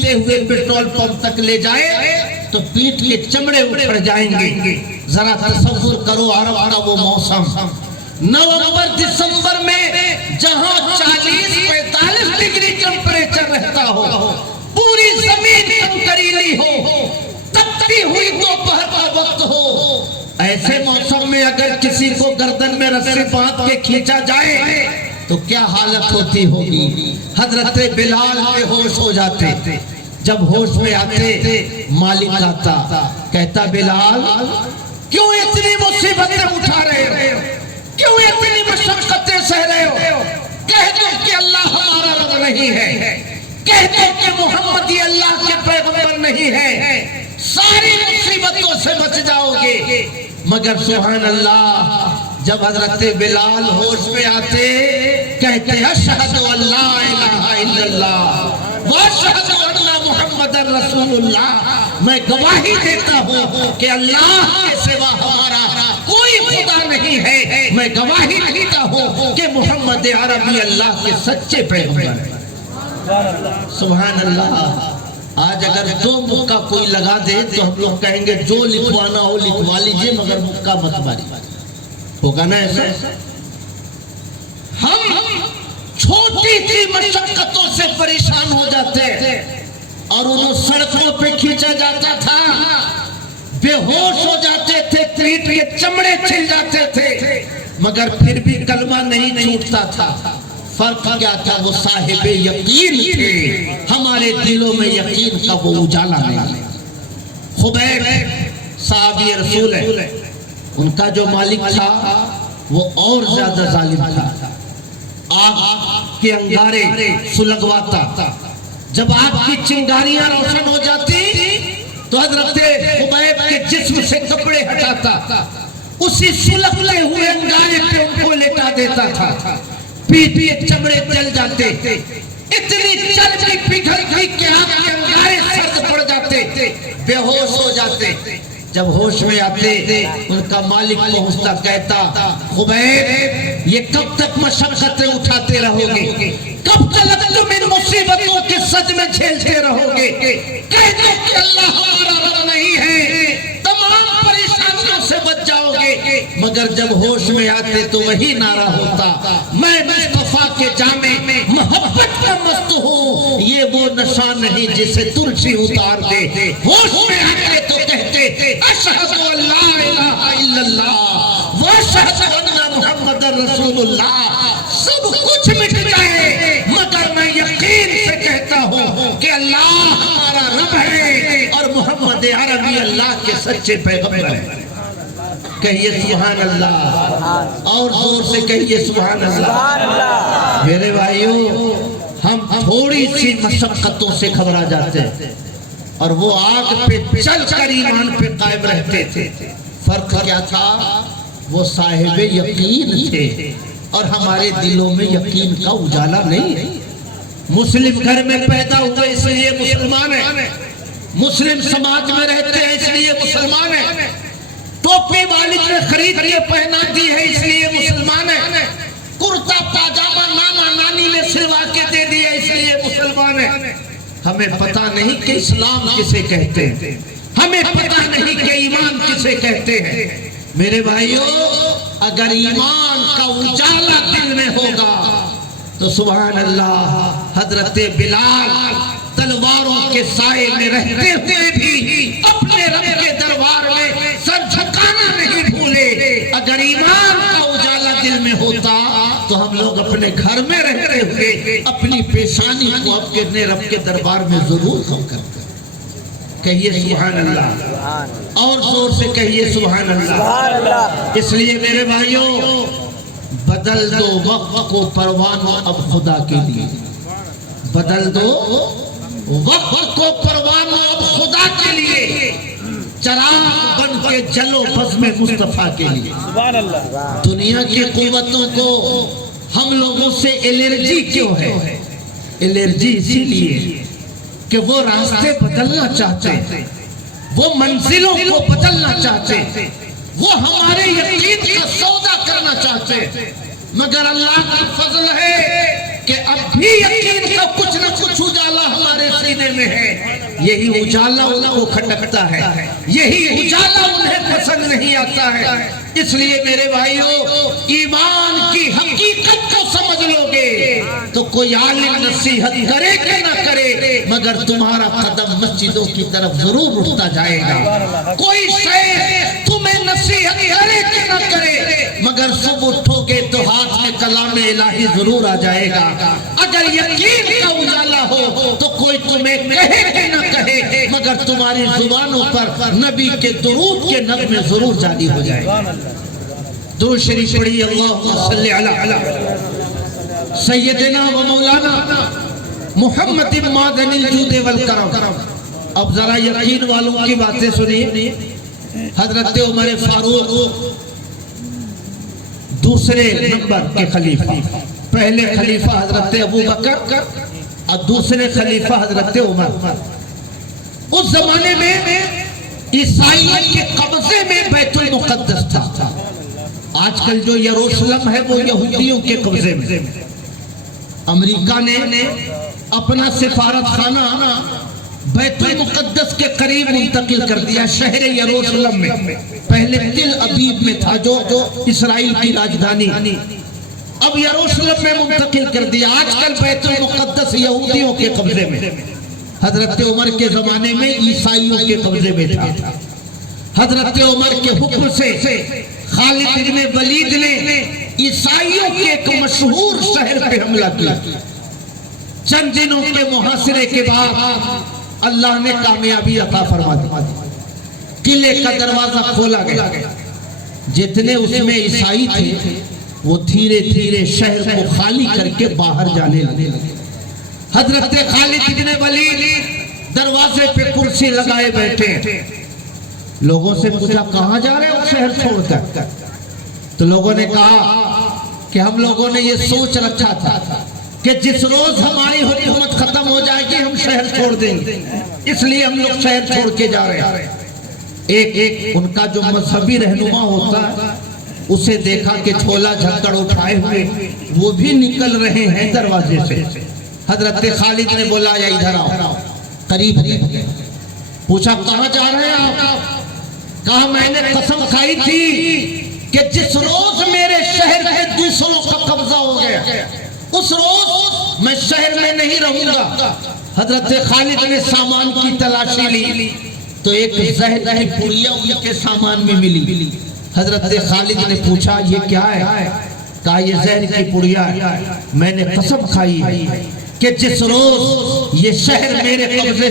کھینچتے ہوئے petrol pump تک لے جائے تو پیٹ کے چمڑے اکھڑ جائیں گے. ذرا تصور کرو عرب کا وہ موسم نومبر دسمبر میں جہاں 40-45 ڈگری ٹمپریچر رہتا ہو, پوری زمین کنکریلی ہو, تپتی ہوئی دوپہر کا وقت ہو. ایسے موسم میں اگر کسی کو گردن میں رسی باندھ کے کھینچا جائے تو کیا حالت ہوتی ہوگی. حضرت بلال بے ہوش ہو جاتے. جب ہوش میں آتے مالک آتا, کہتا بلال کیوں اتنی مصیبتیں اٹھا رہے ہو, کیوں اتنی مشقتیں سہ رہے ہو؟ کہہ دو کہ اللہ ہمارا رب نہیں ہے, کہہ دو کہ محمد یہ اللہ کے پیغمبر نہیں ہے, ساری مصیبتوں سے بچ جاؤ گے. مگر سبحان اللہ جب حضرت بلال ہوش میں آتے کہتے اشہد ان لا الہ الا اللہ واشہد ان محمد رسول اللہ, میں گواہی دیتا ہوں کہ اللہ کے سوا ہمارا کوئی خدا نہیں ہے, میں گواہی دیتا ہوں کہ محمد عربی اللہ کے سچے پیغمبر ہیں. سبحان اللہ. آج اگر دو مکہ کوئی لگا دے تو ہم لوگ کہیں گے جو لکھوانا ہو لکھوا لیجئے مگر مکہ مت ماری. ہوگا نا ایسا؟ ہم چھوٹی سی مشقتوں سے پریشان ہو جاتے اور انہوں سڑکوں پہ کھینچا جاتا تھا, بے ہوش ہو جاتے تھے, پیٹ کے چمڑے چھل جاتے تھے, مگر پھر بھی کلمہ نہیں چھوٹتا تھا. فرق کیا تھا؟ وہ صاحب یقین تھے, ہمارے دلوں میں یقین کا وہ اجالا نہیں. خبیب صحابی رسول ہے, ان کا جو مالک تھا وہ اور زیادہ ظالم تھا. آگ کے انگارے سلگواتا, جب آگ کی چنگاریاں روشن ہو جاتی تو حضرت خبیب کے جسم سے کپڑے ہٹاتا, اسی سلگتے ہوئے انگارے پہ ان کو لٹا دیتا تھا. پیٹ کے چمڑے جل جاتے, اتنی چربی پگھل گئی کہ آگ کے انگارے سرد پڑ جاتے, بے ہوش ہو جاتے. جب ہوش میں آتے ان کا مالک پہنچتا, کہتا خبیب یہ کب تک مشقتیں اٹھاتے رہو گے, کب تک تم ان مصیبتوں کے سچ میں جھیلتے رہو گے؟ کہہ دو کہ اللہ ہمارا رب نہیں ہے, تمام پریشانیوں سے بچ جاؤ گے. مگر جب ہوش میں آتے تو وہی نعرہ ہوتا, میں مصطفیٰ کے جامے محبت کا مست ہوں, یہ وہ نشہ نہیں جسے تلسی اتار دے. ہوش میں آتے تو کہتے اشہد ان لا الہ الا اللہ واشہد ان محمد رسول اللہ. سب کچھ مٹ جائے مگر میں یقین سے کہتا ہوں کہ اللہ ہمارا رب ہے اور محمد عربی اللہ کے سچے پیغمبر ہیں. کہیے سبحان اللہ, اور زور سے کہیے سبحان اللہ. میرے بھائیو, ہم تھوڑی سی مشقتوں سے گھبرا جاتے ہیں اور وہ آگ پہ چل کر ایمان پہ قائم رہتے تھے. فرق کیا تھا؟ وہ صاحب یقین تھے اور ہمارے دلوں میں یقین کا اجالا نہیں. مسلم گھر میں پیدا ہوئے اس لیے مسلمان ہیں, مسلم سماج میں رہتے ہیں اس لیے مسلمان ہیں, ٹوپی والد نے خرید کے پہنا دی ہے اس لیے مسلمان ہیں, کرتا پاجامہ نانا نانی نے سلوا کے دے دیا اس لیے مسلمان ہیں. ہمیں پتہ نہیں کہ اسلام کسے کہتے ہیں, ہمیں پتہ نہیں کہ ایمان کسے کہتے ہیں. میرے بھائیو, اگر ایمان کا اجالا دل میں ہوگا تو سبحان اللہ, حضرت بلال تلواروں کے سائے میں رہتے ہوئے بھی اپنے رب کے دربار میں سر جھکانا نہیں بھولے. اگر ایمان کا اجالا دل میں ہوتا تو ہم لوگ اپنے گھر میں رہتے ہوئے اپنی پیشانی کو اپنے رب کے دربار میں ضرور کم کرتے. کہیے سبحان اللہ, اور زور سے کہیے سبحان اللہ. اس لیے میرے بھائیوں, بدل دو وقت کو پروانہ اب خدا کے لیے, بدل دو وقت کو پروانہ اب خدا کے لیے, چراغ بن کے جلو بزم مصطفیٰ کے لیے. دنیا کی قوتوں کو ہم لوگوں سے الرجی کیوں ہے؟ الرجی اسی لیے کہ وہ راستے بدلنا چاہتے ہیں, وہ منزلوں کو بدلنا چاہتے ہیں, وہ ہمارے یقین کا سودا کرنا چاہتے ہیں. مگر اللہ کا فضل ہے کہ اب بھی یقین کا کچھ نہ کچھ اجالا ہمارے سینے میں ہے. یہی اجالا ان کو کھٹکتا ہے, یہی اجالا انہیں پسند نہیں آتا ہے. اس لیے میرے بھائیو, ایمان کی حقیقت کو سمجھ لو گے تو کوئی عالم نصیحت کرے کہ نہ کرے, مگر تمہارا قدم مسجدوں کی طرف ضرور اٹھتا جائے گا. کوئی شیخ تمہیں نصیحت کرے کہ نہ کرے, مگر صبح اٹھو گے تو ہاتھ میں کلام الہی ضرور آ جائے گا. اگر یقین کا اجالا ہو تو کوئی تمہیں کہے کہ نہ کہے, مگر تمہاری زبانوں پر نبی کے درود کے نغمے ضرور جاری ہو جائے گا. درود شریف پڑھی. اللہم صلی علی سیدنا و مولانا محمد معدن الجود والکرم. اب ذرا یقین والوں کی باتیں سنیے. حضرت عمر فاروق دوسرے نمبر کے خلیفہ, پہلے خلیفہ حضرت ابو بکر اور دوسرے خلیفہ حضرت عمر. اس زمانے میں عیسائیت کے قبضے میں بیت المقدس تھا. آج کل جو یروشلم ہے وہ یہودیوں کے قبضے میں. امریکہ نے اپنا سفارت خانہ بیت المقدس کے قریب منتقل کر دیا, شہر یروشلم میں. پہلے تل ابیب میں تھا جو اسرائیل کی راجدھانی, اب یروشلم میں منتقل کر دیا. آج کل بیت المقدس یہودیوں کے قبضے میں. حضرت عمر کے زمانے میں عیسائیوں کے قبضے میں تھا. حضرت عمر کے حکم سے خالد بن ولید نے عیسائیوں کے ایک مشہور شہر پہ حملہ کیا. چند دنوں کے محاصرے کے بعد اللہ نے کامیابی عطا فرما دی. قلعے کا دروازہ کھولا گیا. جتنے اس میں عیسائی تھے وہ دھیرے دھیرے شہر کو خالی کر کے باہر جانے لگے. حضرت خالد بن ولید دروازے پہ کرسی لگائے بیٹھے. لوگوں سے پوچھا کہاں جا رہے ہو شہر چھوڑ کر؟ تو لوگوں نے کہا کہ ہم لوگوں نے یہ سوچ رکھا تھا کہ جس روز ہماری حکومت ختم ہو جائے گی ہم شہر چھوڑ دیں گے, اس لیے ہم لوگ شہر چھوڑ کے جا رہے ہیں. ایک ان کا جو مذہبی رہنما ہوتا ہے اسے دیکھا کہ جھولا جھکڑ اٹھائے ہوئے وہ بھی نکل رہے ہیں دروازے سے. حضرت خالد نے بولا یا ادھر آؤ, قریب ہے. پوچھا کہاں جا رہے ہیں آپ؟ کہا میں نے قسم کھائی تھی کہ جس روز میرے شہر کے دوسروں کا قبضہ ہو گیا اس روز میں شہر میں نہیں رہوں گا. حضرت خالد نے سامان کی تلاشی لی تو ایک زہر کی پڑیا ان کے سامان میں ملی. حضرت خالد نے پوچھا یہ کیا ہے؟ کہا یہ زہر کی پڑیا ہے. میں نے قسم کھائی کہ جس روز یہ شہر میرے قبضے سے